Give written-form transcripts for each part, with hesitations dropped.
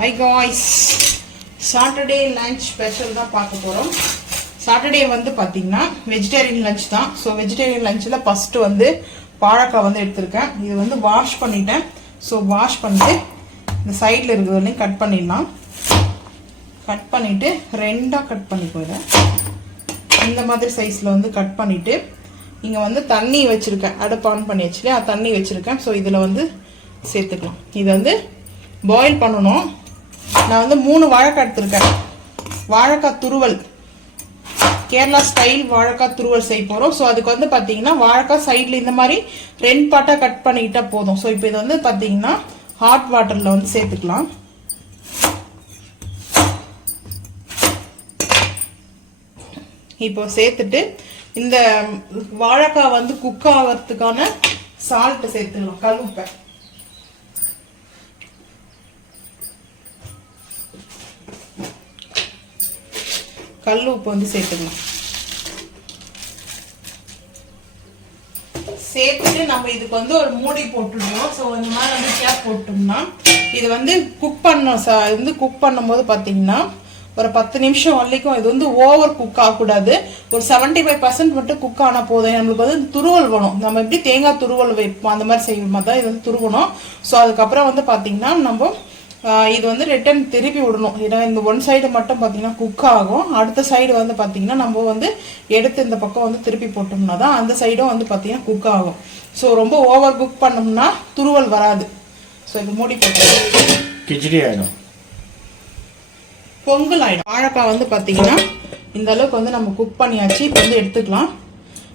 Hi guys, Saturday lunch special தான் பார்க்க போறோம். Saturday வந்து பாத்தீங்கன்னா வெஜிடேரியன் லஞ்ச் தான். ஸோ வெஜிடேரியன் லஞ்சில் ஃபர்ஸ்ட் வந்து வாழைக்காய் வந்து எடுத்திருக்கேன். இது வந்து வாஷ் பண்ணிட்டேன். ஸோ வாஷ் பண்ணிட்டு இந்த சைடில் இருக்கிறதுலையும் கட் பண்ணிடலாம். கட் பண்ணிட்டு ரெண்டாக கட் பண்ணிக்குவேன். இந்த மாதிரி சைஸில் வந்து கட் பண்ணிட்டு இங்கே வந்து தண்ணி வச்சுருக்கேன். அடுப்பு ஆன் பண்ணி வச்சுட்டு தண்ணி வச்சுருக்கேன். ஸோ இதில் வந்து சேர்த்துக்கலாம். இது வந்து பாயில் பண்ணணும். நான் வந்து 3 வாழைக்காய் எடுத்திருக்கேன். வாழைக்காய் துருவல், கேரளா ஸ்டைல் வாழைக்காய் துருவல் செய்ய போகிறோம். ஸோ அதுக்கு வந்து பார்த்தீங்கன்னா வாழைக்காய் சைடில் இந்த மாதிரி 2 பார்ட்டாக கட் பண்ணிக்கிட்டா போதும். ஸோ இப்போ இது வந்து பார்த்தீங்கன்னா ஹாட் வாட்டரில் வந்து சேர்த்துக்கலாம். இப்போ சேர்த்துட்டு இந்த வாழைக்காய் வந்து குக் ஆகிறதுக்கான சால்ட்டு சேர்த்துக்கலாம். கல்லுப்பை கல் உப்பு வந்து சேர்த்துக்கலாம். சேர்த்துட்டு நம்ம இதுக்கு வந்து ஒரு மூடி போட்டுடுவோம். ஸோ இந்த மாதிரி வந்து கேப் போட்டோம்னா இது வந்து குக் பண்ணும்போது பார்த்தீங்கன்னா ஒரு 10 நிமிஷம் வரைக்கும் இது வந்து ஓவர் குக் ஆகக்கூடாது. ஒரு 75% மட்டும் குக் ஆனால் போதும். நம்மளுக்கு வந்து துருவல் வேணும். நம்ம எப்படி தேங்காய் துருவல் வைப்போம் அந்த மாதிரி செய்யும் மாதிரி தான் இது வந்து துருவணும். ஸோ அதுக்கப்புறம் வந்து பார்த்தீங்கன்னா நம்ம இது வந்து ரிட்டன் திருப்பி விடணும். ஏன்னா இந்த ஒன் சைடு மட்டும் பார்த்தீங்கன்னா குக் ஆகும். அடுத்த சைடு வந்து பார்த்தீங்கன்னா நம்ம வந்து எடுத்து இந்த பக்கம் வந்து திருப்பி போட்டோம்னா தான் அந்த சைடும் வந்து பார்த்தீங்கன்னா குக் ஆகும். ஸோ ரொம்ப ஓவர் குக் பண்ணோம்னா துருவல் வராது. ஸோ இது மூடி போட்டு கிச்சடி ஆகிடும், பொங்கல் ஆகிடும். வாழைக்காய் வந்து பார்த்தீங்கன்னா இந்த அளவுக்கு வந்து நம்ம குக் பண்ணியாச்சு. இப்போ வந்து எடுத்துக்கலாம்.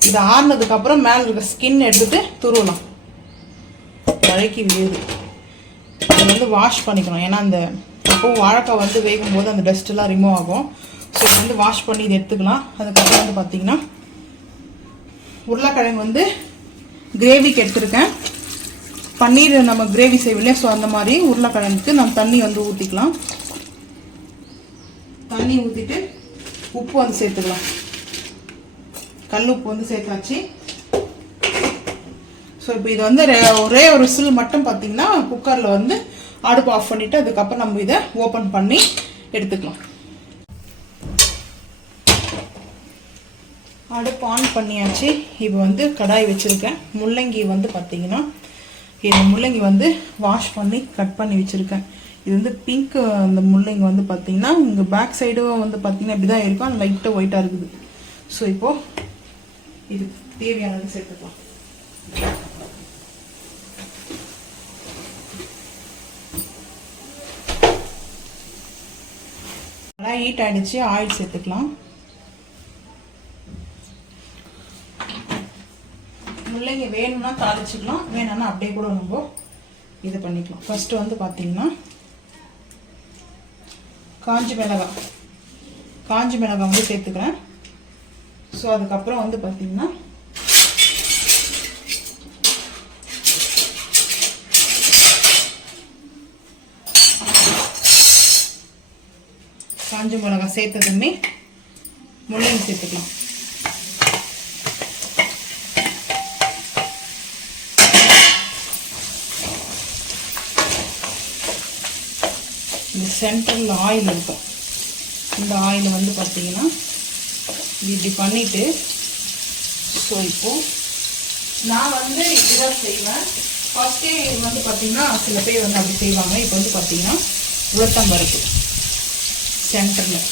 இது ஆறுனதுக்கப்புறம் மேலே இருக்க ஸ்கின் எடுத்துட்டு துருவலாம். வழக்கி விழுது இது வந்து வாஷ் பண்ணிக்கணும். ஏன்னா அந்த அப்போது வாழைக்காய் வந்து வேகும் போது அந்த டஸ்ட்டெல்லாம் ரிமூவ் ஆகும். ஸோ இது வந்து வாஷ் பண்ணி இது எடுத்துக்கலாம். அதுக்கப்புறம் வந்து பார்த்திங்கன்னா உருளைக்கிழங்கு வந்து கிரேவிக்கு எடுத்துருக்கேன். பன்னீர் நம்ம கிரேவி செய்வில்லையா, ஸோ அந்த மாதிரி உருளைக்கிழங்குக்கு நம்ம தண்ணி வந்து ஊற்றிக்கலாம். தண்ணி ஊற்றிட்டு உப்பு வந்து சேர்த்துக்கலாம். கல் உப்பு வந்து சேர்த்தாச்சு. ஸோ இப்போ இது வந்து ஒரே ஒரு விசில் மட்டும் பார்த்தீங்கன்னா குக்கரில் வந்து அடுப்பு ஆஃப் பண்ணிவிட்டு அதுக்கப்புறம் நம்ம இதை ஓப்பன் பண்ணி எடுத்துக்கலாம். அடுப்பு ஆன் பண்ணியாச்சு. இப்போ வந்து கடாய் வச்சுருக்கேன். முள்ளங்கி வந்து பார்த்தீங்கன்னா இந்த முள்ளங்கி வந்து வாஷ் பண்ணி கட் பண்ணி வச்சுருக்கேன். இது வந்து பிங்க் அந்த முள்ளங்கி வந்து பார்த்தீங்கன்னா இங்கே பேக் சைடும் வந்து பார்த்தீங்கன்னா இப்படி தான் இருக்கும். லைட்டாக ஒயிட்டாக இருக்குது. ஸோ இப்போது இது தேவையானது சேர்த்துக்கலாம். ஹீட் ஆகிடுச்சு. ஆயில் சேர்த்துக்கலாம். முள்ளங்கி வேணும்னா தாளிச்சுக்கலாம், வேணும்னா அப்படியே கூட நம்ம இது பண்ணிக்கலாம். ஃபர்ஸ்ட் வந்து பார்த்தீங்கன்னா காஞ்சி மிளகாய் வந்து சேர்த்துக்கிறேன். ஸோ அதுக்கப்புறம் வந்து பார்த்தீங்கன்னா காஞ்சி மிளகாய் சேர்த்ததுமே முள்ளங்கி சேர்த்துக்கலாம். இந்த சென்ட்ரல் ஆயில் இருக்கும். இந்த ஆயில் வந்து பார்த்தீங்கன்னா இப்படி பண்ணிட்டு ஸோ இப்போது நான் வந்து இப்படிதான் செய்வேன். ஃபர்ஸ்டே வந்து பார்த்தீங்கன்னா சில பேர் வந்து அப்படி செய்வாங்க. இப்போ வந்து பார்த்தீங்கன்னா உளுத்தம்பருப்பு சென்டரில்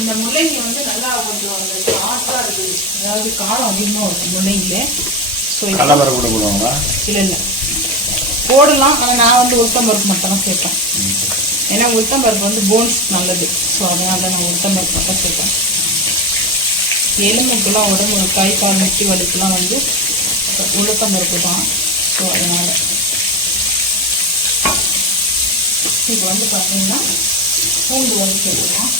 இந்த முள்ளங்கி வந்து நல்லா கொஞ்சம் அந்த காட்டாக இருக்குது. அதாவது காரம் அதிகமாக இருக்கும் முள்ளங்கியில். ஸோ இல்லை போடலாம். ஆனால் நான் வந்து உளுத்தம்பருப்பு மட்டும் தான் சேர்ப்பேன். ஏன்னா உளுத்தம்பருப்பு வந்து போன்ஸ் நல்லது. ஸோ அதனால தான் நான் உளுத்தம்பருப்பு மட்டும் சேர்ப்பேன். எலும்புக்கெல்லாம் உடம்பு கை கால் முட்டி வலிக்கெல்லாம் வந்து உளுத்தம்பருப்பு தான். ஸோ அதனால் இப்போ வந்து பார்த்தீங்கன்னா பூண்டு வந்து சேர்த்துக்கலாம்.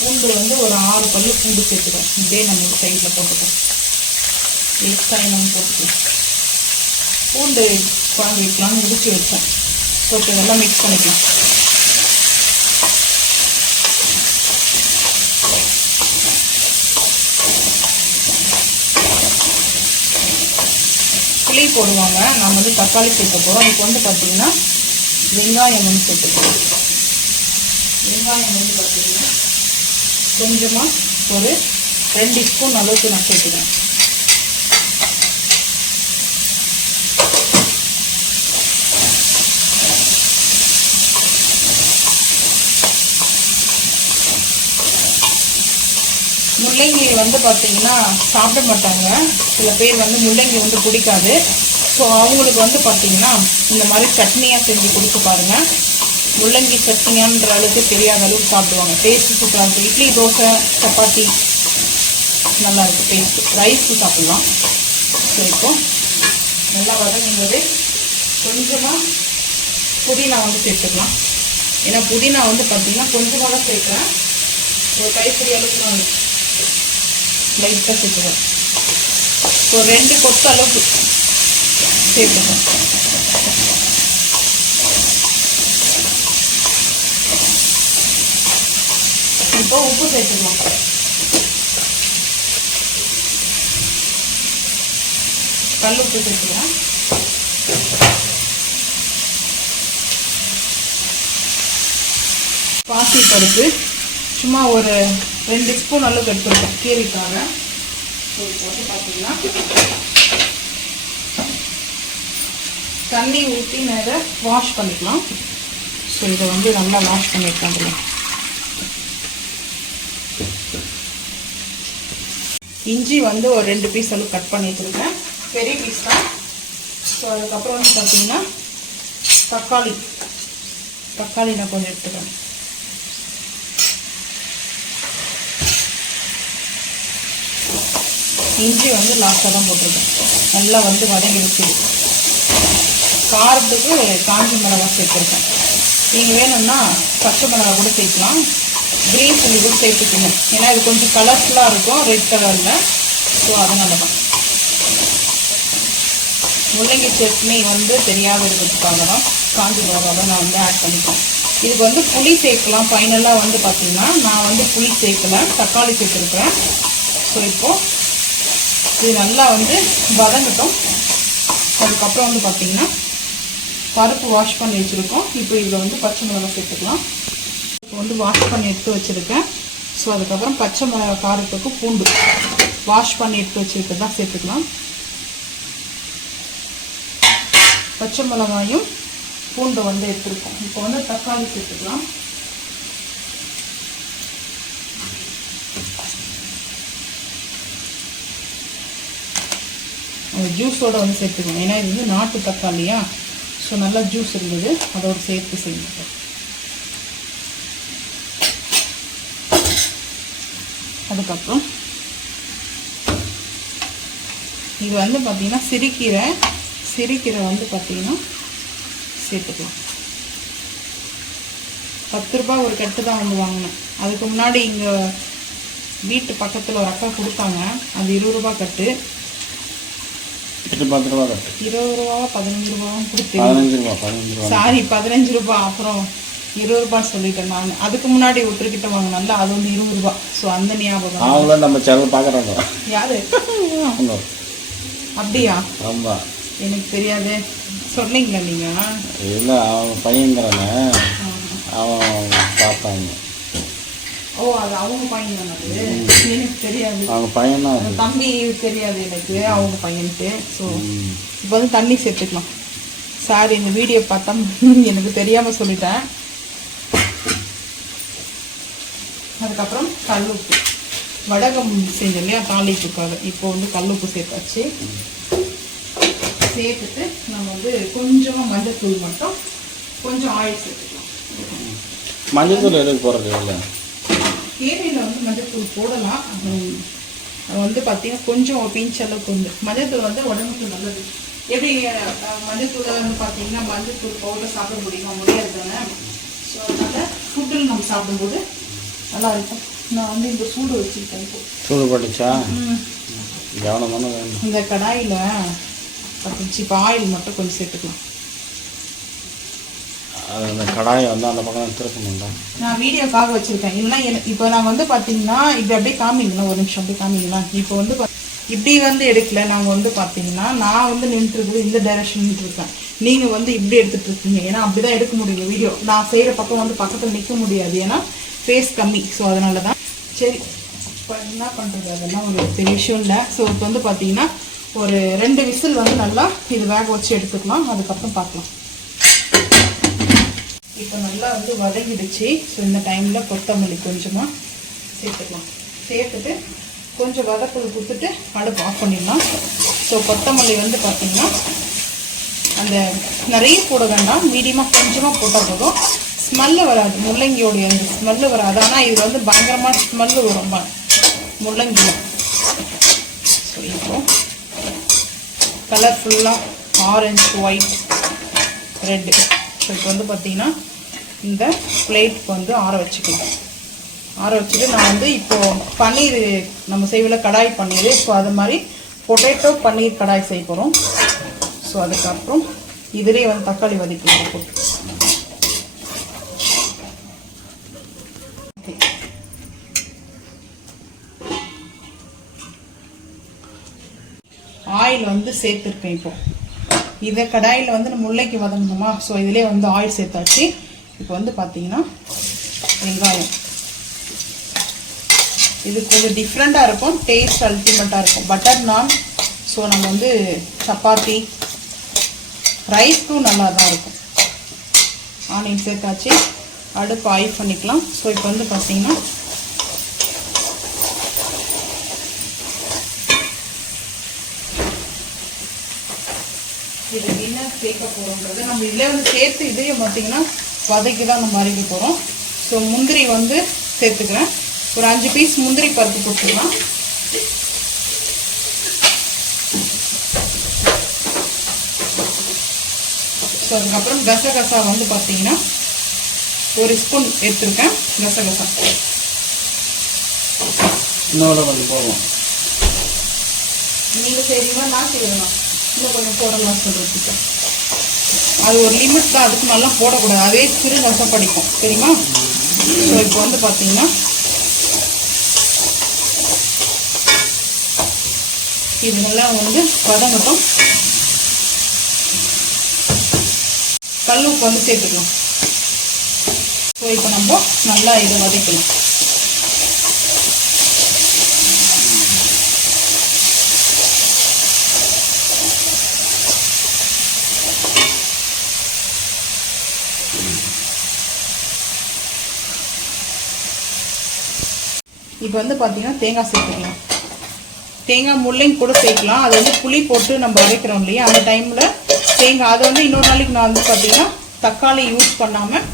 பூண்டு வந்து ஒரு 6 பல்லு பூண்டு சேர்த்துக்கலாம். இதே நம்ம சைடில் போட்டுக்கலாம். எக்ஸ்ட்ரா நம்ம போட்டுக்கலாம். பூண்டு குழம்பு வைக்கலாம்னு முடிச்சு வச்சேன். போட்டு இதெல்லாம் மிக்ஸ் பண்ணிக்கலாம். புளி போடுவாங்க, நாம் வந்து தக்காளி சேர்க்க போகிறோம். இப்போ வந்து பார்த்திங்கன்னா வெங்காயம் வந்து சேர்த்துக்கலாம். வெங்காயம் வந்து பார்த்திங்கன்னா கொஞ்சமாக ஒரு 2 ஸ்பூன் அளவுக்கு நான் சேர்த்துக்கிறேன். முள்ளங்கி வந்து பார்த்திங்கன்னா சாப்பிட மாட்டாங்க, சில பேர் வந்து முள்ளங்கி வந்து பிடிக்காது. ஸோ அவங்களுக்கு வந்து பார்த்திங்கன்னா இந்த மாதிரி சட்னியாக செஞ்சு கொடுத்து பாருங்கள். முள்ளங்கி சட்னியான்ற அளவுக்கு தெரியாத அளவுக்கு சாப்பிடுவாங்க. டேஸ்ட்டு சூப்பராக இருக்கும். இட்லி, தோசை, சப்பாத்தி நல்லாயிருக்கும் டேஸ்ட்டு. ரைஸ்க்கு சாப்பிட்லாம். ஸோ இப்போ நல்லா வதங்கும்போது கொஞ்சமாக புதினா வந்து சேர்த்துக்கலாம். ஏன்னா புதினா வந்து பார்த்திங்கன்னா கொஞ்சமாக தான் சேர்க்குறேன். ஒரு கைப்பிடி அளவுக்கு நான் லைட்டாக சேர்த்துக்கிறேன். ஸோ 2 கொத்து அளவுக்கு சேர்த்துக்கிறேன். இப்போ உப்பு சேர்த்துக்கலாம். கல் உப்பு சேர்த்துக்கிறேன். பாசி பருப்பு சும்மா ஒரு 2 ஸ்பூன் அளவுக்கு எடுத்துருக்கேன் கீரைக்காக. ஸோ இப்போ வந்து பார்த்தீங்கன்னா தண்ணி ஊற்றி மேலே வாஷ் பண்ணிக்கலாம். ஸோ இதை வந்து நல்லா வாஷ் பண்ணிக்கலாம். இஞ்சி வந்து ஒரு 2 பீஸ் அளவு கட் பண்ணி வச்சுருக்கேன், பெரிய பீஸ் தான். ஸோ அதுக்கப்புறம் வந்து பார்த்தீங்கன்னா தக்காளி நான் கொஞ்சம் எடுத்துக்கிறேன். இஞ்சி வந்து லாஸ்ட்டாக தான் போட்டிருக்கேன். நல்லா வந்து வதங்கி வச்சுது. காரத்துக்கு காஞ்சி மிளகாய் சேர்த்துருக்கேன். நீங்கள் வேணும்னா பச்சை மிளகாய் கூட சேர்க்கலாம், கிரீன் சில்லி கூட சேர்த்துக்கணும். ஏன்னா இது கொஞ்சம் கலர்ஃபுல்லாக இருக்கும், ரெட் கலரில். ஸோ அதனால தான் முள்ளங்கி சட்னி வந்து தெரியாத இருக்கிறதுக்காக தான் காஞ்சி மிளகாவை நான் வந்து ஆட் பண்ணிப்பேன். இதுக்கு வந்து புளி சேர்க்கலாம். ஃபைனலாக வந்து பார்த்திங்கன்னா நான் வந்து புளி சேர்க்கலை, தக்காளி சேர்த்துருக்குறேன். ஸோ இப்போது இது நல்லா வந்து வதங்கட்டும். அதுக்கப்புறம் வந்து பார்த்திங்கன்னா பருப்பு வாஷ் பண்ணி வச்சுருக்கோம். இப்போ இதில் வந்து பச்சை மிளகாய் சேர்த்துக்கலாம். இப்போ வந்து வாஷ் பண்ணி எடுத்து வச்சுருக்கேன். ஸோ அதுக்கப்புறம் பச்சை மிளகாய் காரத்துக்கு பூண்டு வாஷ் பண்ணி எடுத்து வச்சுருக்கிறது தான் சேர்த்துக்கலாம். பச்சை மிளகாயும் பூண்டு வந்து எடுத்துருக்கோம். இப்போ வந்து தக்காளி சேர்த்துக்கலாம். ஜூஸோடு வந்து சேர்த்துக்கணும். ஏன்னா இது வந்து நாட்டு தக்காளியா, ஸோ நல்லா ஜூஸ் இருந்தது, அதோடு சேர்த்து செஞ்சுட்டோம். அதுக்கப்புறம் இது வந்து பார்த்திங்கன்னா சிறுகீரை வந்து பார்த்திங்கன்னா சேர்த்துக்கலாம். 10 ரூபாய் ஒரு கட்டு தான் வந்து வாங்கினேன். அதுக்கு முன்னாடி இங்கே வீட்டு பக்கத்தில் ஒரு அக்கா கொடுத்தாங்க, அது 20 ரூபாய் கட்டு. 10 ரூபா கட்டு 20 ரூபாவா 15 ரூபாவும் கொடுத்து சாரி 15 ரூபாய். அப்புறம் 20 ரூபான்னு சொல்லிட்டேன் நான். அதுக்கு முன்னாடி ஒருத்தர்கிட்ட வாங்கினால அது வந்து 20 ரூபாய். ஸோ அந்த ஞாபகம் அவங்களும் நம்ம சேனல் பார்க்குறாங்க. யாரு? அப்படியா? ஆமாம், எனக்கு தெரியாது. சொன்னீங்களா நீங்கள்? இல்லை, அவன் பையங்கிறானே, அவன் பார்த்தாங்க. ஓ, அது அவங்க பையன் தானே? அது எனக்கு தெரியாது. அவங்க பையன் தான், தம்பி தெரியாது எனக்கு, அவங்க பையனுக்கு. ஸோ இப்போ வந்து தண்ணி சேர்த்துக்கலாம். சாரி, இந்த வீடியோ பார்த்தா எனக்கு தெரியாமல் சொல்லிட்டேன். அதுக்கப்புறம் கல்லுப்பு, வடகம் செஞ்சோம் இல்லையா தாளிப்புக்காக, இப்போ வந்து கல்லுப்பு சேர்த்தாச்சு. சேர்த்துட்டு நம்ம வந்து கொஞ்சமாக மஞ்சள் மட்டும், கொஞ்சம் ஆயில் சேர்த்துக்கலாம். மஞ்சள் தூள் எதுக்கு போடுறது? இல்லை, கீரையில் வந்து மஞ்சள் தூள் போடலாம். அது வந்து பார்த்தீங்கன்னா கொஞ்சம் பிஞ்ச் அளவுக்கு வந்து மஞ்சள் தூள் வந்து உடம்புக்கு நல்லது. எப்படி மஞ்சள் தூளை வந்து பார்த்தீங்கன்னா மஞ்சள் தூள் பவுடர் சாப்பிட முடியாது தானே. ஸோ அதனால் ஃபுட்டில் நம்ம சாப்பிடும்போது நல்லா இருக்கும். நான் வந்து இந்த சூடு வச்சுக்கிட்டேன். இப்போ சூடு போட்டுச்சா? கவனமான வேணும். இந்த கடாயில் பத்துச்சு. இப்போ ஆயில் மட்டும் கொஞ்சம் சேர்த்துக்கலாம். அந்த கடாயை வந்து அந்த பக்கம் திருப்பணும்ல. நான் வீடியோக்காக வச்சுருக்கேன். இல்லைன்னா இப்போ நான் வந்து பார்த்தீங்கன்னா இப்போ அப்படியே காமிங்களா, ஒரு நிமிஷம் அப்படியே காமிங்களா. இப்போ வந்து இப்படி வந்து எடுக்கல. நாங்கள் வந்து பார்த்தீங்கன்னா நான் வந்து நின்றுருக்குது இந்த டைரக்ஷன் நின்றுருக்கேன், நீங்கள் வந்து இப்படி எடுத்துகிட்டு இருக்கீங்க. ஏன்னா அப்படி தான் எடுக்க முடியும் வீடியோ. நான் செய்கிற பக்கம் வந்து பக்கத்தில் நிற்க முடியாது, ஏன்னா ஃபேஸ் கம்மி. ஸோ அதனால தான். சரி இப்போ என்ன பண்ணுறது, அதெல்லாம் ஒரு பெரிய விஷயம் இல்லை. ஸோ இப்போ வந்து பார்த்தீங்கன்னா ஒரு 2 விசில் வந்து நல்லா இது வேக வச்சு எடுத்துக்கலாம், அதுக்கப்புறம் பார்க்கலாம். இப்போ நல்லா வந்து வதங்கிடுச்சு. ஸோ இந்த டைமில் கொத்தமல்லி கொஞ்சமாக சேர்த்துக்கலாம். சேர்த்துட்டு கொஞ்சம் வதக்கல் கொடுத்துட்டு அடுப்பு ஆஃப் பண்ணிடலாம். ஸோ கொத்தமல்லி வந்து பார்த்திங்கன்னா அந்த நிறைய போட வேண்டாம், மீடியமாக கொஞ்சமாக போட்டால் போதும். ஸ்மெல்லு வராது, முள்ளங்கியோடைய அந்த ஸ்மெல்லு வராது. ஆனால் இது வந்து பயங்கரமாக ஸ்மெல்லு வரும் முள்ளங்கியில். ஸோ இப்போ கலர்ஃபுல்லாக ஆரஞ்சு, ஒயிட், ரெட்டு. ஸோ இப்போ வந்து பார்த்திங்கன்னா இந்த பிளேட்டுக்கு வந்து ஆற வச்சுக்கலாம். ஆற வச்சுட்டு நான் வந்து இப்போது பன்னீர் நம்ம செய்வில் கடாய் பன்னீர், ஸோ அது மாதிரி பொட்டேட்டோ பன்னீர் கடாய் செய்ய போகிறோம். ஸோ அதுக்கப்புறம் இதிலே வந்து தக்காளி வதக்கலாம் போட்டு. ஆயில் வந்து சேர்த்துருக்கேன். இப்போ இதை கடாயில் வந்து நம்ம முல்லைக்கு வதங்கணுமா, ஸோ இதிலே வந்து ஆயில் சேர்த்தாச்சு. இப்போ வந்து பார்த்தீங்கன்னா வெங்காயம், இது கொஞ்சம் டிஃப்ரெண்ட்டாக இருக்கும், டேஸ்ட் அல்டிமேட்டாக இருக்கும். பட்டர் நான், ஸோ நம்ம வந்து சப்பாத்தி ரைஸ்க்கும் நல்லா தான் இருக்கும். ஆனியன் சேர்த்தாச்சு, அடுப்பு ஆஃப் பண்ணிக்கலாம். ஸோ இப்போ வந்து பார்த்தீங்கன்னா இது என்ன சேர்க்க போகிறோன்றது நம்ம இதில் வந்து சேர்த்து இதையும் பார்த்தீங்கன்னா வதக்கி தான் நம்ம அரைக்க போகிறோம். ஸோ முந்திரி வந்து சேர்த்துக்கிறேன், ஒரு 5 பீஸ் முந்திரி பருப்பு போட்டுக்கலாம். ஸோ அதுக்கப்புறம் கசகசா வந்து பார்த்தீங்கன்னா 1 ஸ்பூன் எடுத்துருக்கேன். கசகசா இன்னொரு கொஞ்சம் போதும். நீங்கள் செய்வீங்களா நான் செய்வேன், இன்னும் கொஞ்சம் போடலாம் சொல்கிறதுக்கு. அது ஒரு லிமிட் தான், அதுக்கு நல்லா போடக்கூடாது, அதே சிறு கசப்படிக்கும் தெரியுமா. ஸோ இப்போ வந்து பார்த்தீங்கன்னா இது நல்லா வந்து வதங்கட்டும். கல் உப்பு வந்து சேர்த்துக்கலாம். ஸோ இப்போ நம்ம நல்லா இதை வதக்கலாம். இப்போ வந்து பார்த்தீங்கன்னா தேங்காய் சேர்த்துக்கலாம். தேங்காய் முள்ளங்கி கூட சேர்க்கலாம், அது வந்து புளி போட்டு நம்ம அரைக்கிறோம் இல்லையா, அந்த டைமில் தேங்காய். அது வந்து இன்னொரு நாளைக்கு நான் வந்து பார்த்தீங்கன்னா தக்காளி யூஸ் பண்ணாமல்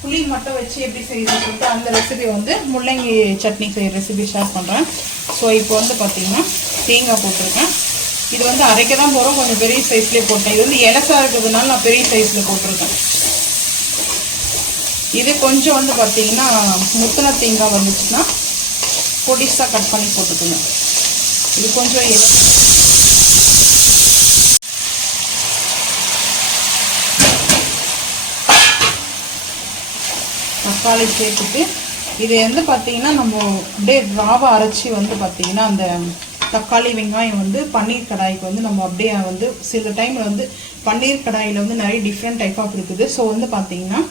புளி மட்டும் வச்சு எப்படி செய்யணும்னு சொல்லிட்டு அந்த ரெசிபி வந்து முள்ளங்கி சட்னி செய்கிற ரெசிபி ஷேர் பண்ணுறேன். ஸோ இப்போ வந்து பார்த்தீங்கன்னா தேங்காய் போட்டிருக்கேன். இது வந்து அரைக்க தான் போகிறோம், கொஞ்சம் பெரிய சைஸ்லேயே போட்டேன். இது வந்து எலசாக இருக்கிறதுனால நான் பெரிய சைஸில் போட்டிருக்கேன். இது கொஞ்சம் வந்து பார்த்தீங்கன்னா முத்தின தேங்காய் வந்துச்சுன்னா பொடிசாக கட் பண்ணி போட்டுக்கோங்க. இது கொஞ்சம் தக்காளி சேர்த்துட்டு இது வந்து பார்த்தீங்கன்னா நம்ம அப்படியே ராவா அரைச்சி வந்து பார்த்தீங்கன்னா அந்த தக்காளி வெங்காயம் வந்து பன்னீர் கடாய்க்கு வந்து நம்ம அப்படியே வந்து சில டைமில் வந்து பன்னீர் கடாயில் வந்து நிறைய டிஃப்ரெண்ட் டைப் ஆஃப் இருக்குது. ஸோ வந்து பார்த்தீங்கன்னா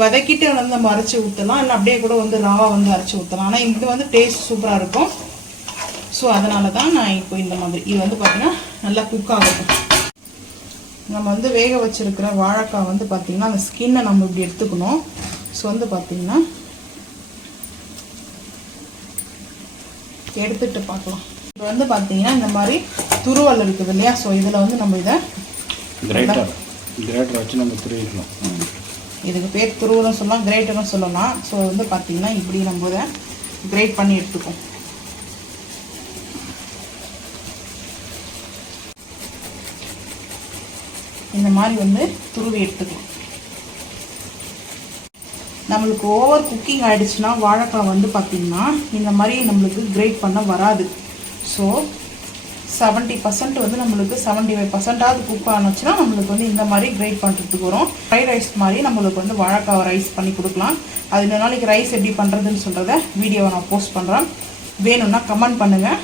வதக்கிட்டு வந்து நம்ம அரைச்சி ஊற்றலாம், இல்லை அப்படியே கூட வந்து ராவா வந்து அரைச்சி ஊற்றலாம். ஆனால் இது வந்து டேஸ்ட் சூப்பராக இருக்கும். ஸோ அதனால தான் நான் இப்போ இந்த மாதிரி இது வந்து பார்த்தீங்கன்னா நல்லா குக் ஆகும். நம்ம வந்து வேக வச்சுருக்கிற வாழைக்காய் வந்து பார்த்திங்கன்னா அந்த ஸ்கின்னை நம்ம இப்படி எடுத்துக்கணும். ஸோ வந்து பார்த்திங்கன்னா எடுத்துகிட்டு பார்க்கலாம். இப்போ வந்து பார்த்திங்கன்னா இந்த மாதிரி துருவல் இருக்குது இல்லையா, ஸோ இதில் வந்து நம்ம இதை கிரேட்டர் வச்சு நம்ம துருவிக்கலாம். இதுக்கு பேர் துருவலும் சொல்லலாம், கிரேட்டரும் சொல்லலாம். ஸோ வந்து பார்த்திங்கன்னா இப்படி நம்ம இதை கிரேட் பண்ணி எடுத்துப்போம். இந்த மாதிரி வந்து துருவி எடுத்துக்கலாம். நம்மளுக்கு ஓவர் குக்கிங் ஆகிடுச்சுன்னா வாழைக்காய் வந்து பார்த்திங்கன்னா இந்த மாதிரி நம்மளுக்கு கிரேட் பண்ண வராது. ஸோ 70% வந்து நம்மளுக்கு 75%ஆவது குக் ஆனுச்சுன்னா நம்மளுக்கு வந்து இந்த மாதிரி கிரேட் பண்ணுறதுக்கு வரும். ஃப்ரைட் ரைஸ் மாதிரி நம்மளுக்கு வந்து வாழைக்காய் ரைஸ் பண்ணி கொடுக்கலாம். அது இந்த நாளைக்கு ரைஸ் எப்படி பண்ணுறதுன்னு சொல்கிறத வீடியோவை நான் போஸ்ட் பண்ணுறேன். வேணும்னா கமெண்ட் பண்ணுங்கள்.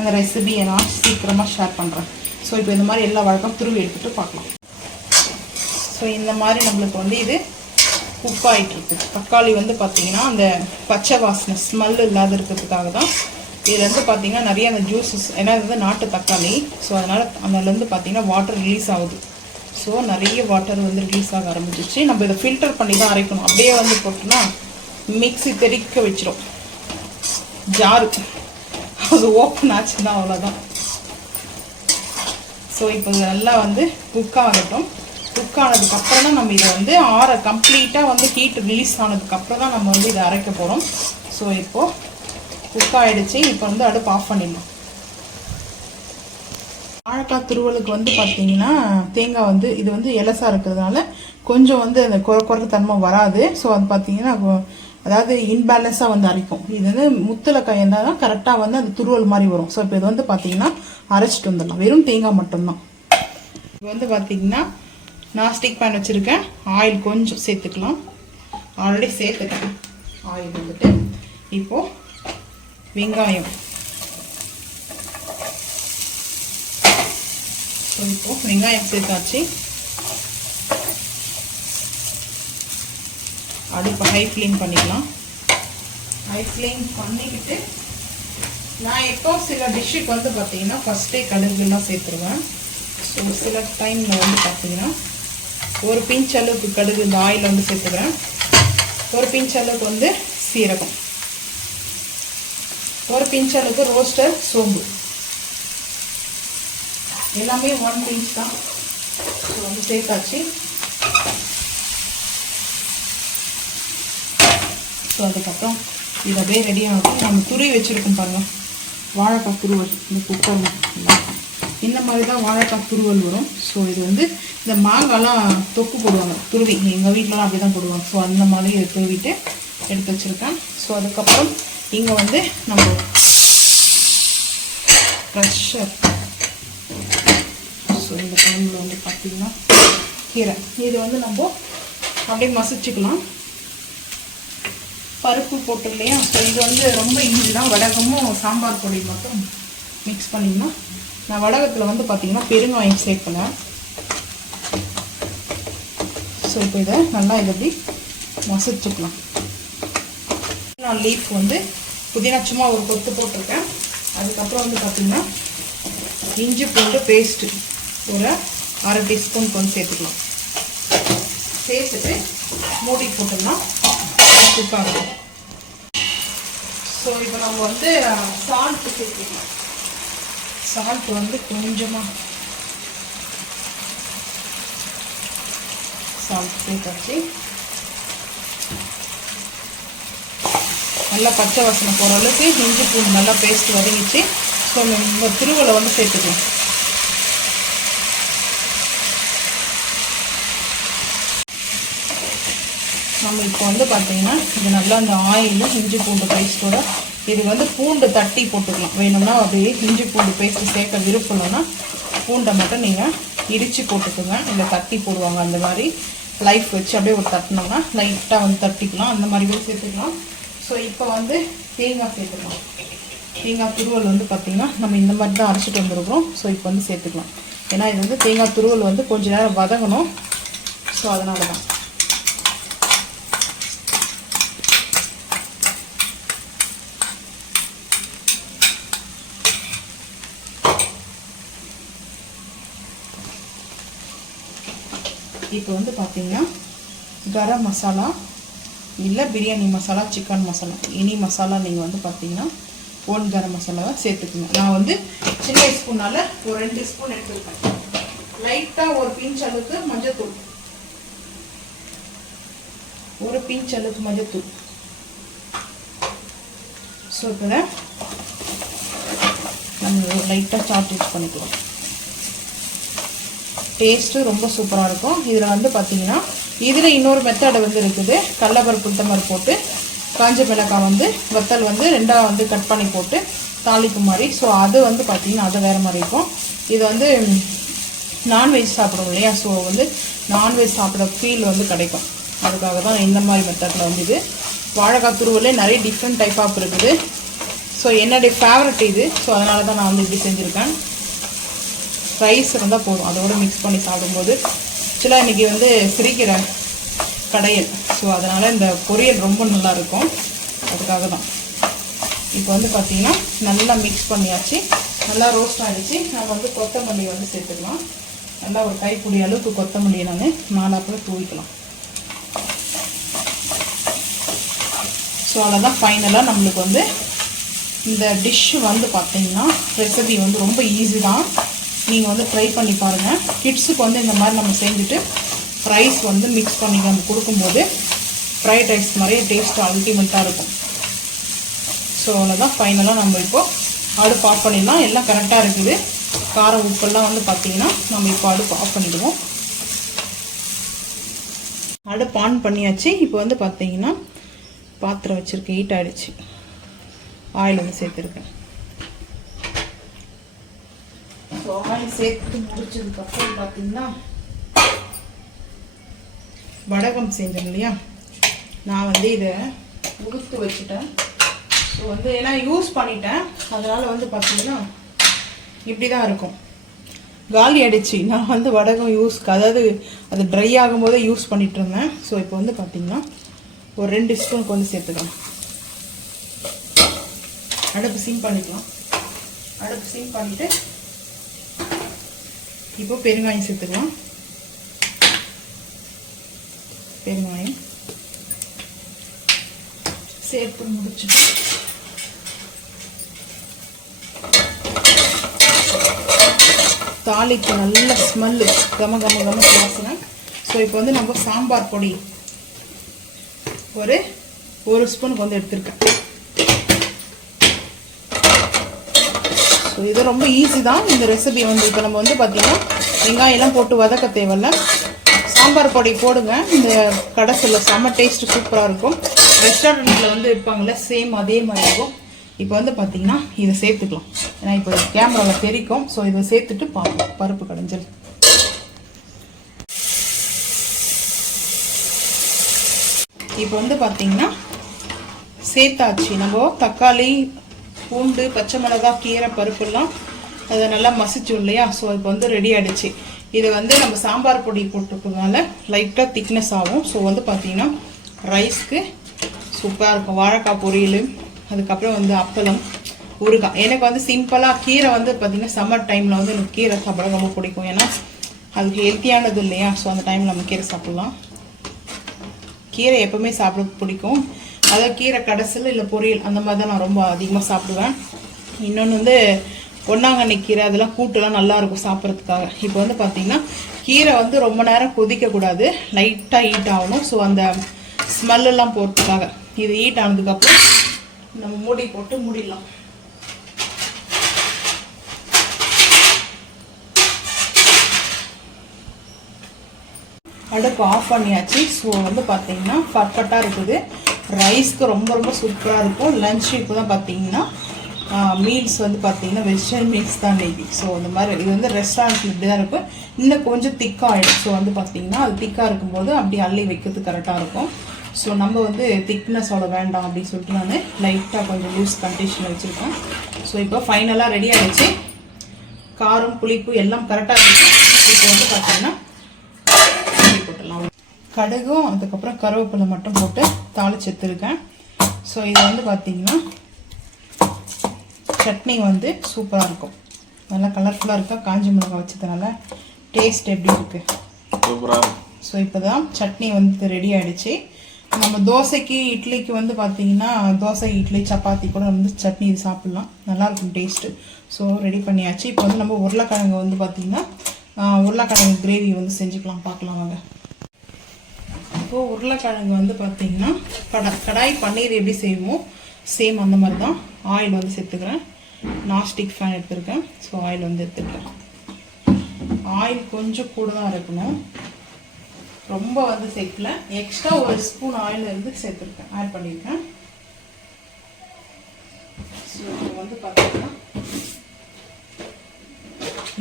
அந்த ரெசிபியை நான் சீக்கிரமாக ஷேர் பண்ணுறேன். ஸோ இப்போ இந்த மாதிரி எல்லா வாழைக்காயும் துருவி எடுத்துகிட்டு பார்க்கலாம். ஸோ இந்த மாதிரி நம்மளுக்கு வந்து இது குக் ஆகிட்டுருக்கு. தக்காளி வந்து பார்த்திங்கன்னா அந்த பச்சை வாசனை ஸ்மெல் இல்லாத இருக்கிறதுக்காக தான். இதுலேருந்து பார்த்திங்கன்னா நிறைய அந்த ஜூஸஸ், ஏன்னா இது வந்து நாட்டு தக்காளி, ஸோ அதனால் அதுலேருந்து பார்த்திங்கன்னா வாட்டர் ரிலீஸ் ஆகுது. ஸோ நிறைய வாட்டர் வந்து ரிலீஸ் ஆக ஆரம்பிச்சிச்சு. நம்ம இதை ஃபில்டர் பண்ணி தான் அரைக்கணும். அப்படியே வந்து போட்டோம்னா மிக்ஸி தெறிக்க வச்சிரும் ஜாரு, அது ஓப்பன் ஆச்சுன்னா அவ்வளோதான். ஸோ இப்போ நல்லா வந்து குக் ஆகட்டும். குக் ஆனதுக்கப்புறம் தான் நம்ம இதை வந்து கம்ப்ளீட்டாக வந்து ஹீட் ரிலீஸ் ஆனதுக்கப்புறம் தான் நம்ம வந்து இதை அரைக்க போகிறோம். ஸோ இப்போது குக் ஆகிடுச்சு. இப்போ வந்து அடுப்பு ஆஃப் பண்ணிடலாம். வாழைக்காய் துருவலுக்கு வந்து பார்த்தீங்கன்னா தேங்காய் வந்து இது வந்து எலசாக இருக்கிறதுனால கொஞ்சம் வந்து அந்த குறை தன்மை வராது. ஸோ அது பார்த்தீங்கன்னா அதாவது இன்பேலன்ஸாக வந்து அரைக்கும். இது வந்து முத்தில் கையந்தால் தான் கரெக்டாக வந்து அந்த துருவல் மாதிரி வரும். ஸோ இப்போ இது வந்து பார்த்தீங்கன்னா அரைச்சிட்டு வந்துடலாம். வெறும் தேங்காய் மட்டும்தான். இது வந்து பார்த்தீங்கன்னா நான் ஸ்டிக் பேன் வச்சுருக்கேன். ஆயில் கொஞ்சம் சேர்த்துக்கலாம். ஆல்ரெடி சேர்த்துட்டேன் ஆயில் வந்துட்டு. இப்போது வெங்காயம், ஸோ இப்போது வெங்காயம் சேர்த்தாச்சு. அடுப்பு ஹை ஃப்ளேம் பண்ணிக்கலாம். ஹை ஃப்ளேம் பண்ணிக்கிட்டு நான் எப்போ சில டிஷ்ஷுக்கு வந்து பார்த்தீங்கன்னா ஃபஸ்ட்டே கடுகுலாம் சேர்த்துருவேன். ஸோ சில டைமில் வந்து பார்த்தீங்கன்னா ஒரு பிஞ்ச் அளவுக்கு கடுகு இந்த ஆயில் வந்து சேர்த்துக்கிறேன். ஒரு பிஞ்ச் அளவுக்கு வந்து சீரகம், ஒரு பிஞ்ச் அளவுக்கு ரோஸ்டர் சோம்பு, எல்லாமே 1 பிஞ்ச் தான். ஸோ வந்து சேர்த்தாச்சு. ஸோ அதுக்கப்புறம் இது அப்படியே ரெடி ஆகும். நம்ம துருவி வச்சுருக்கோம் பாருங்கள் வாழைக்காய் துருவல். இந்த குக்கரில் இந்த மாதிரி தான் வாழைக்காய் துருவல் வரும். ஸோ இது வந்து இந்த மாங்காய்லாம் தொக்கு போடுவாங்க துருவி, எங்கள் வீட்டிலலாம் அப்படி தான் போடுவாங்க. ஸோ அந்த மாதிரி இதை துருவிட்டு எடுத்து வச்சுருக்கேன். ஸோ அதுக்கப்புறம் இங்கே வந்து நம்ம ப்ரெஷர், ஸோ இந்த டைமில் வந்து பார்த்திங்கன்னா கீரை இது வந்து நம்ம அப்படியே மசிச்சுக்கலாம். பருப்பு போட்டு இல்லையா. ஸோ இது வந்து ரொம்ப ஈஸி தான். வடகமும் சாம்பார் பொடி மட்டும் மிக்ஸ் பண்ணிக்கணும். நான் வடகத்தில் வந்து பார்த்திங்கன்னா பெருங்காயம் சேர்க்கலை. ஸோ இப்போ இதை நல்லா இதை எப்படி மசிச்சுக்கலாம். நான் லீஃப் வந்து புதினா சும்மா ஒரு கொத்து போட்டிருக்கேன். அதுக்கப்புறம் வந்து பார்த்திங்கன்னா இஞ்சி பூண்டு பேஸ்ட்டு ஒரு 1/2 டீஸ்பூன் கொஞ்சம் சேர்த்துக்கலாம். சேர்த்துட்டு மூடி போட்டோம்னா குக் ஆகும். ஸோ இப்போ நம்ம வந்து சால்ட்டு சேர்த்துக்கலாம். சால்ட்டு வந்து கொஞ்சமாக சால்ட் சேர்த்தாச்சு. நல்லா பச்சை வாசனை போகிற அளவுக்கு இஞ்சி பூண்டு நல்லா பேஸ்ட் வதங்கிச்சு. ஸோ நம்ம திருவலை வந்து சேர்த்துக்கலாம். நம்ம இப்போ வந்து பார்த்தீங்கன்னா இது நல்லா அந்த ஆயில் இஞ்சி பூண்டு பேஸ்ட்டோட இது வந்து பூண்டு தட்டி போட்டுக்கலாம். வேணும்னா அப்படியே இஞ்சி பூண்டு பேஸ்ட்டு சேர்க்க விருப்பம் இல்லைன்னா பூண்டை மட்டும் நீங்கள் இடித்து போட்டுக்கோங்க. இல்லை தட்டி போடுவாங்க அந்த மாதிரி லைஃப் வச்சு அப்படியே ஒரு தட்டினோம்னா லைட்டாக வந்து தட்டிக்கலாம். அந்த மாதிரி கூட சேர்த்துக்கலாம். ஸோ இப்போ வந்து தேங்காய் சேர்த்துக்கலாம். தேங்காய் துருவல் வந்து பார்த்திங்கன்னா நம்ம இந்த மாதிரி தான் அரைச்சிட்டு வந்துருக்குறோம். ஸோ இப்போ வந்து சேர்த்துக்கலாம். ஏன்னா இது வந்து தேங்காய் துருவல் வந்து கொஞ்சம் நேரம் வதங்கணும். ஸோ அதனால தான். இப்போ வந்து பார்த்தீங்கன்னா கரம் மசாலா இல்லை பிரியாணி மசாலா, சிக்கன் மசாலா, எனி மசாலா நீங்கள் வந்து பார்த்தீங்கன்னா 1 கரம் மசாலாவை சேர்த்துக்குங்க. நான் வந்து சின்ன ஸ்பூனால் ஒரு 2 ஸ்பூன் எடுத்துருக்கேன். லைட்டாக ஒரு பிஞ்ச் அளவுக்கு மஞ்சத்தூள், ஒரு பிஞ்ச் அளவுக்கு மஞ்சத்தூள். ஸோ இப்போ நம்ம லைட்டாக சாட் யூஸ் பண்ணிக்கலாம். டேஸ்ட்டு ரொம்ப சூப்பராக இருக்கும். இதில் வந்து பார்த்தீங்கன்னா இதில் இன்னொரு மெத்தட் வந்து இருக்குது. கடலைப்பருப்பு உளுத்தம்பருப்பு போட்டு காஞ்ச மிளகாய் வந்து வத்தல் வந்து 2ஆக வந்து கட் பண்ணி போட்டு தாளிப்பு மாதிரி. ஸோ அது வந்து பார்த்தீங்கன்னா அது வேறு மாதிரி இருக்கும். இது வந்து நான்வெஜ் சாப்பிடுவோம் இல்லையா. ஸோ வந்து நான்வெஜ் சாப்பிட்ற ஃபீல் வந்து கிடைக்கும். அதுக்காக தான் இந்த மாதிரி மெத்தடில் வந்து இது வாழைக்காய் துருவலே நிறைய டிஃப்ரெண்ட் டைப் ஆஃப் இருக்குது. ஸோ என்னுடைய ஃபேவரட் இது. ஸோ அதனால தான் நான் வந்து இப்படி செஞ்சுருக்கேன். ரைஸ் இருந்தால் போதும், அதோடு மிக்ஸ் பண்ணி சாப்பிடும்போது. ஆக்சுவலாக இன்றைக்கி வந்து சிரிக்கிற கடையல், ஸோ அதனால் இந்த பொரியல் ரொம்ப நல்லாயிருக்கும், அதுக்காக தான். இப்போ வந்து பார்த்திங்கன்னா நல்லா மிக்ஸ் பண்ணியாச்சு, நல்லா ரோஸ்ட் ஆகிடுச்சு. நம்ம வந்து கொத்தமல்லி வந்து சேர்த்துக்கலாம். நல்லா ஒரு கைப்பிடி அளவுக்கு கொத்தமல்லியை நான் நாலாப்பில் தூவிக்கலாம். ஸோ அவ்வளோதான், ஃபைனலாக நம்மளுக்கு வந்து இந்த டிஷ்ஷு வந்து பார்த்திங்கன்னா ரெசிபி வந்து ரொம்ப ஈஸி தான். நீங்கள் வந்து ட்ரை பண்ணி பாருங்கள். கிட்ஸுக்கு வந்து இந்த மாதிரி நம்ம செஞ்சுட்டு ரைஸ் வந்து மிக்ஸ் பண்ணி நம்ம கொடுக்கும்போது ஃப்ரைட் ரைஸ் மாதிரியே டேஸ்ட் அல்டிமேட்டாக இருக்கும். ஸோ அவ்வளோதான், ஃபைனலாக நம்ம இப்போது அடுப்பு ஆஃப் பண்ணிடலாம். எல்லாம் கரெக்டாக இருக்குது. காரம் உப்பெல்லாம் வந்து பார்த்திங்கன்னா நம்ம இப்போ அடுப்பு ஆஃப் பண்ணிடுவோம். அடுப்பு ஆன் பண்ணியாச்சு. இப்போ வந்து பார்த்திங்கன்னா பாத்திரம் வச்சுருக்கேன், ஹீட் ஆகிடுச்சு. ஆயில் வந்து சேர்த்துருக்கேன். ஸோ ஆயில் சேர்த்து முடிச்சதுக்கப்புறம் பார்த்திங்கன்னா வடகம் செஞ்சேன் இல்லையா, நான் வந்து இதை உடுத்து வச்சுட்டேன். ஸோ வந்து ஏன்னா யூஸ் பண்ணிட்டேன், அதனால் வந்து பார்த்திங்கன்னா இப்படி தான் இருக்கும். காலி ஆகிடுச்சு. நான் வந்து வடகம் அதாவது அது ட்ரை ஆகும்போதே யூஸ் பண்ணிகிட்டு இருந்தேன். ஸோ இப்போ வந்து பார்த்திங்கன்னா ஒரு 2 ஸ்பூனுக்கு வந்து சேர்த்துக்கலாம். அடுப்பு சிம் பண்ணிக்கலாம். அடுப்பு சிம் பண்ணிவிட்டு இப்போ பெருங்காயம் சேர்த்துக்கலாம். பெருங்காயம் சேர்த்து முடிச்சுட்டு தாளிக்கு நல்ல ஸ்மெல்லு, கம கம கம வாசனை. ஸோ இப்போ வந்து நம்ம சாம்பார் பொடி ஒரு ஸ்பூனுக்கு வந்து எடுத்துருக்கேன். ஸோ இது ரொம்ப ஈஸி தான் இந்த ரெசிபி வந்து. இப்போ நம்ம வந்து பார்த்திங்கன்னா வெங்காயம்லாம் போட்டு வதக்க தேவையில்ல. சாம்பார் பொடி போடுங்க, இந்த கடைசியில் செம்ம டேஸ்ட்டு சூப்பராக இருக்கும். ரெஸ்டாரண்ட்டில் வந்து இருப்பாங்கள்ல, சேம் அதே மாதிரி இருக்கும். இப்போ வந்து பார்த்திங்கன்னா இதை சேர்த்துக்கலாம். ஏன்னா இப்போ கேமராவில் தெரிக்கும். ஸோ இதை சேர்த்துட்டு பார்ப்போம். பருப்பு கடைஞ்சல் இப்போ வந்து பார்த்திங்கன்னா சேர்த்தாச்சு. நம்ம தக்காளி, பூண்டு, பச்சை மிளகா, கீரை, பருப்புலாம் அதை நல்லா மசிச்சோம் இல்லையா. ஸோ இப்போ வந்து ரெடி ஆகிடுச்சு. இதை வந்து நம்ம சாம்பார் பொடி போட்டுக்கிறதுனால லைட்டாக திக்னஸ் ஆகும். ஸோ வந்து பார்த்திங்கன்னா ரைஸ்க்கு சூப்பராக இருக்கும். வாழைக்காய் பொரியல், அதுக்கப்புறம் வந்து அப்பளம், ஊறுகாய். எனக்கு வந்து சிம்பிளாக கீரை வந்து பார்த்திங்கன்னா சம்மர் டைமில் வந்து எனக்கு கீரை சாப்பிட ரொம்ப பிடிக்கும். ஏன்னா அதுக்கு ஹெல்த்தியானது இல்லையா. ஸோ அந்த டைமில் நம்ம கீரை சாப்பிட்லாம். கீரை எப்போவுமே சாப்பிட பிடிக்கும். அதாவது கீரை கடைசியில் இல்லை பொரியல் அந்த மாதிரி தான் நான் ரொம்ப அதிகமாக சாப்பிடுவேன். இன்னொன்று வந்து பொன்னாங்கண்ணி கீரை, அதெல்லாம் கூட்டுலாம் நல்லாயிருக்கும் சாப்பிட்றதுக்காக. இப்போ வந்து பார்த்திங்கன்னா கீரை வந்து ரொம்ப நேரம் கொதிக்கக்கூடாது, லைட்டாக ஹீட் ஆகணும். ஸோ அந்த ஸ்மெல்லாம் போகிறதுக்காக இது ஹீட் ஆனதுக்கப்புறம் நம்ம மூடி போட்டு மூடிடலாம். அடுப்பு ஆஃப் பண்ணியாச்சு. ஸோ வந்து பார்த்திங்கன்னா பர்ஃபெக்டாக இருக்குது. ரைஸ்க்கு ரொம்ப ரொம்ப சூப்பராக இருக்கும். லன்ச்சு இப்போ தான் பார்த்திங்கன்னா மீல்ஸ் வந்து பார்த்திங்கன்னா வெஜிடபிள் மீல்ஸ் தான் டெய்லி. ஸோ அந்த மாதிரி இது வந்து ரெஸ்டாரண்ட்டில் இப்படி தான் இருக்கும். இன்னும் கொஞ்சம் திக்காக ஆகிடும். ஸோ வந்து பார்த்திங்கன்னா அது திக்காக இருக்கும்போது அப்படி அள்ளி வைக்கிறதுக்கு கரெக்டாக இருக்கும். ஸோ நம்ம வந்து திக்னஸோட வேண்டாம் அப்படின்னு சொல்லிட்டு நான் லைட்டாக கொஞ்சம் லூஸ் கண்டிஷனில் வச்சுருக்கேன். ஸோ இப்போ ஃபைனலாக ரெடி ஆகிடுச்சு. காரம், புளிப்பு எல்லாம் கரெக்டாக இருக்கும். இப்போ வந்து பார்த்திங்கன்னா போட்டுடலாம். கடுகும் அதுக்கப்புறம் கருவேப்பிலை மட்டும் போட்டு தாளிச்சு எடுத்துருக்கேன். ஸோ இது வந்து பார்த்திங்கன்னா சட்னி வந்து சூப்பராக இருக்கும். நல்லா கலர்ஃபுல்லாக இருக்கா, காஞ்சி மிளகாய் வச்சதுனால டேஸ்ட் எப்படி இருக்குது சூப்பராக. ஸோ இப்போ தான் சட்னி வந்து ரெடி ஆகிடுச்சு. நம்ம தோசைக்கு, இட்லிக்கு வந்து பார்த்திங்கன்னா தோசை, இட்லி, சப்பாத்தி கூட வந்து சட்னி இது சாப்பிட்லாம், நல்லாயிருக்கும் டேஸ்ட்டு. ஸோ ரெடி பண்ணியாச்சு. இப்போ வந்து நம்ம உருளைக்கிழங்கு வந்து பார்த்திங்கன்னா உருளைக்கிழங்கு கிரேவி வந்து செஞ்சுக்கலாம், பார்க்கலாம் வாங்க. இப்போது உருளைக்கிழங்கு வந்து பார்த்திங்கன்னா கடாய் பன்னீர் எப்படி செய்வோம் சேம் அந்த மாதிரி தான். ஆயில் வந்து சேர்த்துக்கிறேன். நான்ஸ்டிக் ஃபேன் எடுத்துருக்கேன். ஸோ ஆயில் வந்து எடுத்துருக்கேன். ஆயில் கொஞ்சம் கூட தான் இருக்கணும், ரொம்ப வந்து சேர்க்கல. எக்ஸ்ட்ரா ஒரு ஸ்பூன் ஆயில் வந்து சேர்த்துருக்கேன், ஆட் பண்ணியிருக்கேன். ஸோ வந்து பார்த்தீங்கன்னா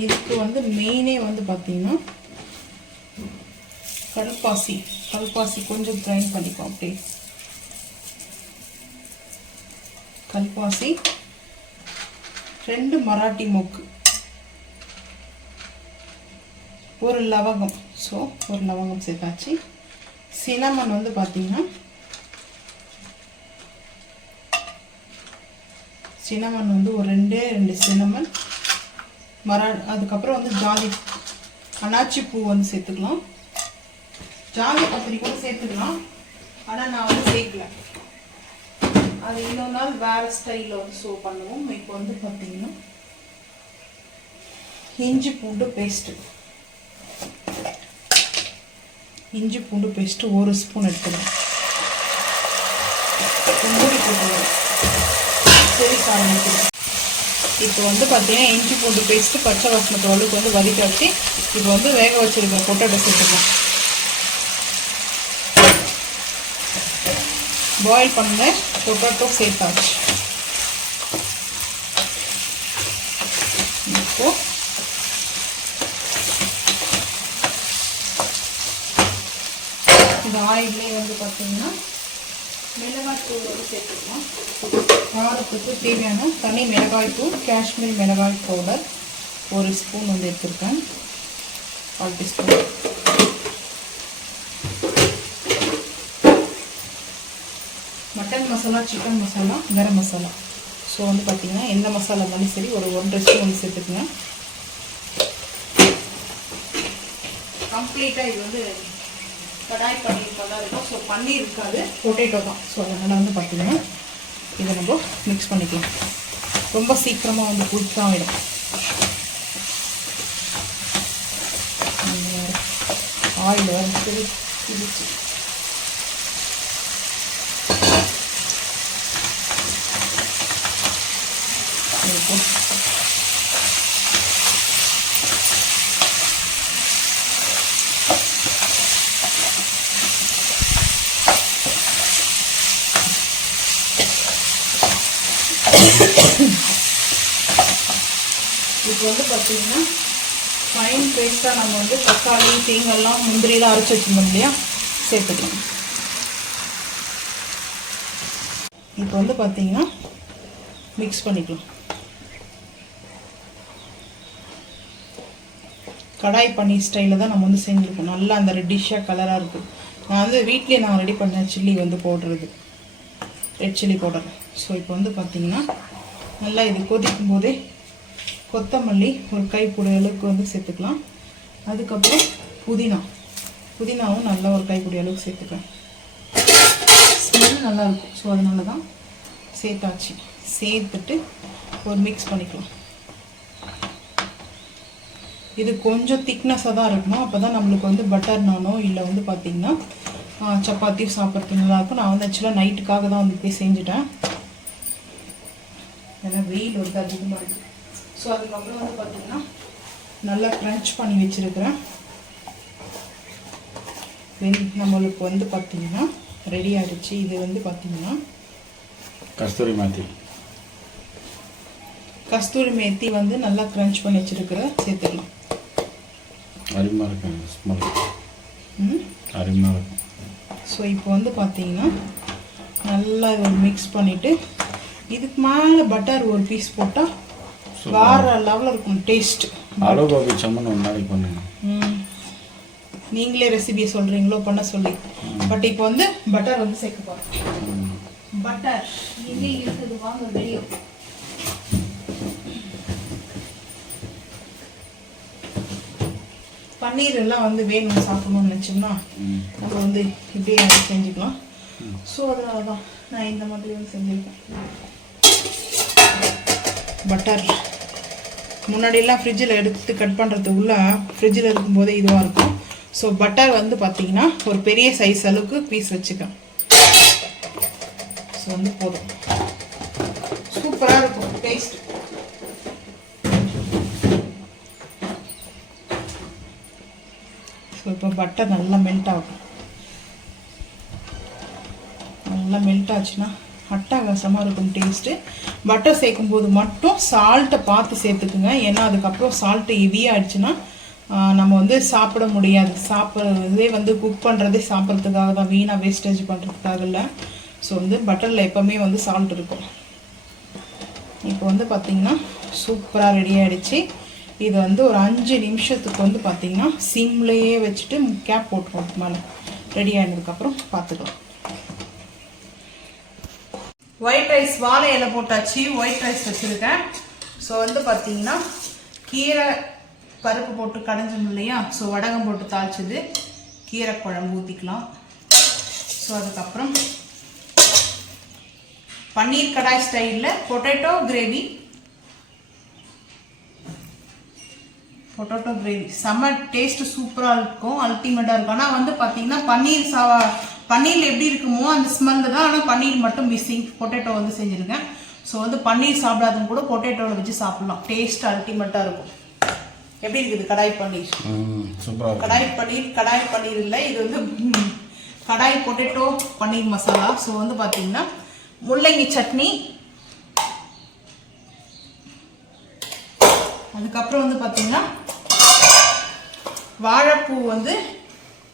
இதுக்கு வந்து மெயினே வந்து பார்த்தீங்கன்னா கல்பாசி கொஞ்சம் கிரைண்ட் பண்ணிப்போம். அப்படியே கல்பாசி 2 மராட்டி மொக்கு, ஒரு லவங்கம். ஸோ ஒரு லவங்கம் சேர்த்தாச்சு. சினமன் வந்து பார்த்தீங்கன்னா சினமன் வந்து ஒரு 2 சினமன் அதுக்கப்புறம் வந்து ஜாதி அனாச்சி பூ வந்து சேர்த்துக்கலாம். ஜாதி பத்திரி கூட சேர்த்துக்கலாம், ஆனால் நான் வந்து சேர்க்கல. அது இன்னொரு நாள் வேற ஸ்டைலில் வந்து ஷோ பண்ணுவோம். இப்போ வந்து பார்த்தீங்கன்னா இஞ்சி பூண்டு பேஸ்ட்டு, இஞ்சி பூண்டு பேஸ்ட்டு 1 ஸ்பூன் எடுத்துக்கலாம். மூடி போட்டுருவோம். சரி காரம். இப்போ வந்து பார்த்தீங்கன்னா இஞ்சி பூண்டு பேஸ்ட்டு பச்சை வாசனை அளவுக்கு வந்து வதக்கி வச்சு இப்போ வந்து வேக வச்சிருக்க பொட்டேட்டோ சேர்த்துக்கலாம். பாயில் பண்ண பொட்டேட்டோ சேர்த்தாச்சு. இப்போ இந்த ஆயிலே வந்து பார்த்தீங்கன்னா மிளகாய் தூள் வந்து சேர்த்துக்கலாம். காரத்துக்கு தேவையான தனி மிளகாய் தூள், காஷ்மீர் மிளகாய் பவுடர் 1 ஸ்பூன் வந்து எடுத்துருக்கேன். 1 teaspoon. Mutton masala, chicken masala, garam masala. So வந்து பார்த்தீங்கன்னா எந்த மசாலா இருந்தாலும் சரி ஒரு 1 ஸ்பூன் வந்து சேர்த்துக்குங்க. கம்ப்ளீட்டாக இது வந்து கடாய் பன்னீர் தான் இருக்கும். ஸோ பன்னீர் இருக்காது, பொட்டேட்டோ தான். ஸோ அதனால் வந்து பார்த்தீங்கன்னா இதை நம்ம மிக்ஸ் பண்ணிக்கலாம். ரொம்ப சீக்கிரமாக வந்து குயிக்காக ஆகிடும். ஆயில் வந்து பிடிச்சி இப்போ வந்து பார்த்தீங்கன்னா ஃபைன் பேஸ்ட்டாக நம்ம வந்து தக்காளி, தேங்காய்லாம், முந்திரியெல்லாம் அரைச்சி வச்சுருந்தோம் இல்லையா, சேர்த்துக்கலாம். இப்போ வந்து பார்த்தீங்கன்னா மிக்ஸ் பண்ணிக்கலாம். கடாய் பன்னீர் ஸ்டைலில் தான் நம்ம வந்து செஞ்சுருக்கோம். நல்லா அந்த ரெட்டிஷாக கலராக இருக்குது. நான் வந்து வீட்லேயே நான் ரெடி பண்ணேன் சில்லி வந்து போடுறது, ரெட் சில்லி பவுடர். ஸோ இப்போ வந்து பார்த்தீங்கன்னா நல்லா இது கொதிக்கும் போதே கொத்தமல்லி ஒரு கைப்பிடி அளவுக்கு வந்து சேர்த்துக்கலாம். அதுக்கப்புறம் புதினாவும் நல்லா ஒரு கைப்பிடி அளவுக்கு சேர்த்துக்கலாம். ஸ்மெல் நல்லாயிருக்கும். ஸோ அதனால தான் சேர்த்தாச்சு. சேர்த்துட்டு ஒரு மிக்ஸ் பண்ணிக்கலாம். இது கொஞ்சம் திக்னஸாக தான் இருக்கணும். அப்போ தான் நம்மளுக்கு வந்து பட்டர் நானோ இல்லை வந்து பார்த்திங்கன்னா சப்பாத்தியும் சாப்பிட்றதுக்கு நல்லாயிருக்கும். நான் வந்து ஆக்சுவலாக நைட்டுக்காக தான் வந்து போய் செஞ்சுட்டேன். ஏன்னா வெயில் வந்து அதிகமாக இருக்குது. ஸோ அதுக்கப்புறம் வந்து பார்த்திங்கன்னா நல்லா க்ரன்ச் பண்ணி வச்சுருக்கிறேன். நம்மளுக்கு வந்து பார்த்திங்கன்னா ரெடி ஆகிடுச்சு. இது வந்து பார்த்திங்கன்னா கஸ்தூரி மேத்தி வந்து நல்லா க்ரன்ச் பண்ணி வச்சுருக்கிறேன். சேர்த்துக்கலாம். அருமையாக இருக்கும். ஸோ இப்போ வந்து பார்த்திங்கன்னா நல்லா ஒரு மிக்ஸ் பண்ணிவிட்டு இதுக்கு மேலே பட்டர் ஒரு பீஸ் போட்டால் வேற லெவலில் இருக்கும் டேஸ்ட். நீங்களே ரெசிபியை சொல்கிறீங்களோ பண்ண சொல்லி. பட் இப்போ வந்து பட்டர் வந்து சேர்க்க போகிறோம். பட்டர் இங்கே இருக்குது, வாங்க வெளியே. பன்னீர் எல்லாம் வந்து வேணும் சாப்பிடணும்னு நினச்சோம்னா நம்ம வந்து இப்படியே செஞ்சுக்கலாம். ஸோ அதனால தான் நான் இந்த மாதிரி வந்து செஞ்சுருக்கேன். பட்டர் முன்னாடியெல்லாம் ஃப்ரிட்ஜில் எடுத்து கட் பண்ணுறதுக்குள்ள ஃப்ரிட்ஜில் இருக்கும்போதே இதுவாக இருக்கும். ஸோ பட்டர் வந்து பார்த்தீங்கன்னா ஒரு பெரிய சைஸ் அளவுக்கு பீஸ் வச்சுக்கேன். ஸோ வந்து போதும். சூப்பராக இருக்கும் டேஸ்ட். ஸோ இப்போ பட்டர் நல்லா மெல்ட் ஆகும். நல்லா மெல்ட் ஆச்சுன்னா அட்டகாசமாக இருக்கும் டேஸ்ட்டு. பட்டர் சேர்க்கும் போது மட்டும் சால்ட்டை பார்த்து சேர்த்துக்குங்க. ஏன்னா அதுக்கப்புறம் சால்ட்டு ஹெவியாக ஆயிடுச்சுன்னா நம்ம வந்து சாப்பிட முடியாது. சாப்பிட்றதே வந்து குக் பண்ணுறதே சாப்பிட்றதுக்காக தான், வீணாக வேஸ்டேஜ் பண்ணுறதுக்காக இல்லை. ஸோ வந்து பட்டரில் எப்போவுமே வந்து சால்ட் இருக்கும். இப்போ வந்து பார்த்திங்கன்னா சூப்பராக ரெடி ஆகிடுச்சு. இது வந்து ஒரு 5 நிமிஷத்துக்கு வந்து பார்த்திங்கன்னா சிம்லேயே வச்சுட்டு கேப் போட்டுருவோம். மேலே ரெடி ஆனதுக்கப்புறம் பார்த்துக்கலாம். ஒயிட் ரைஸ் வாழை இலை போட்டாச்சு. ஒயிட் ரைஸ் வச்சுருக்கேன். ஸோ வந்து பார்த்திங்கன்னா கீரை பருப்பு போட்டு கடைஞ்சோம் இல்லையா, ஸோ வடகம் போட்டு தாளிச்சது கீரை குழம்பு ஊற்றிக்கலாம். ஸோ அதுக்கப்புறம் பன்னீர் கடாய் ஸ்டைலில் பொட்டேட்டோ கிரேவி செம்ம டேஸ்ட் சூப்பராக இருக்கும், அல்டிமேட்டாக இருக்கும். ஆனால் வந்து பார்த்தீங்கன்னா பன்னீர் எப்படி இருக்குமோ அந்த ஸ்மெல் தான், ஆனால் பன்னீர் மட்டும் மிஸ்ஸிங். பொட்டேட்டோ வந்து செஞ்சுருக்கேன். ஸோ வந்து பன்னீர் சாப்பிடாதவங்க கூட பொட்டேட்டோவில் வச்சு சாப்பிட்லாம். டேஸ்ட் அல்டிமேட்டாக இருக்கும். எப்படி இருக்குது கடாய் பன்னீர்? சூப்பராக. கடாய் பன்னீர் இல்லை, இது வந்து கடாய் பொட்டேட்டோ பன்னீர் மசாலா. ஸோ வந்து பார்த்தீங்கன்னா முள்ளங்கி சட்னி, அதுக்கப்புறம் வந்து பார்த்தீங்கன்னா வாழைப்பூ வந்து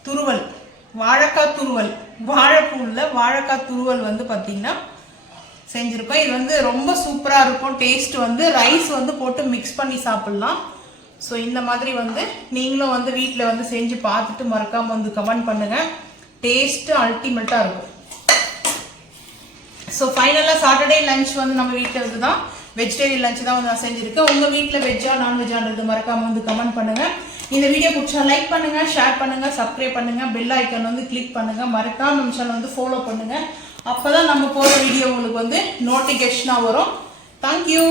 துருவல், வாழைக்காய் துருவல், வாழைக்காய் துருவல் வந்து பார்த்தீங்கன்னா செஞ்சுருக்கோம். இது வந்து ரொம்ப சூப்பராக இருக்கும். டேஸ்ட் வந்து ரைஸ் வந்து போட்டு மிக்ஸ் பண்ணி சாப்பிட்லாம். ஸோ இந்த மாதிரி வந்து நீங்களும் வந்து வீட்டில் வந்து செஞ்சு பார்த்துட்டு மறக்காமல் வந்து கமெண்ட் பண்ணுங்கள். டேஸ்ட்டு அல்டிமேட்டாக இருக்கும். ஸோ ஃபைனலாக சாட்டர்டே லஞ்ச் வந்து நம்ம வீட்டில் வந்து தான் வெஜிடேரியன் லஞ்ச் தான் வந்து நான் செஞ்சுருக்கேன். உங்கள் வீட்டில் வெஜ்ஜா நான்வெஜ்ஜான்றது மறக்காமல் வந்து கமெண்ட் பண்ணுங்கள். இந்த வீடியோ பிடிச்சா லைக் பண்ணுங்கள், ஷேர் பண்ணுங்கள், சப்ஸ்கிரைப் பண்ணுங்கள், பெல் ஐக்கான் வந்து கிளிக் பண்ணுங்கள். மறக்காம நம்ம சேனல் வந்து ஃபாலோ பண்ணுங்கள். அப்போ தான் நம்ம போகிற வீடியோ உங்களுக்கு வந்து நோட்டிஃபிகேஷனாக வரும். தேங்க்யூ.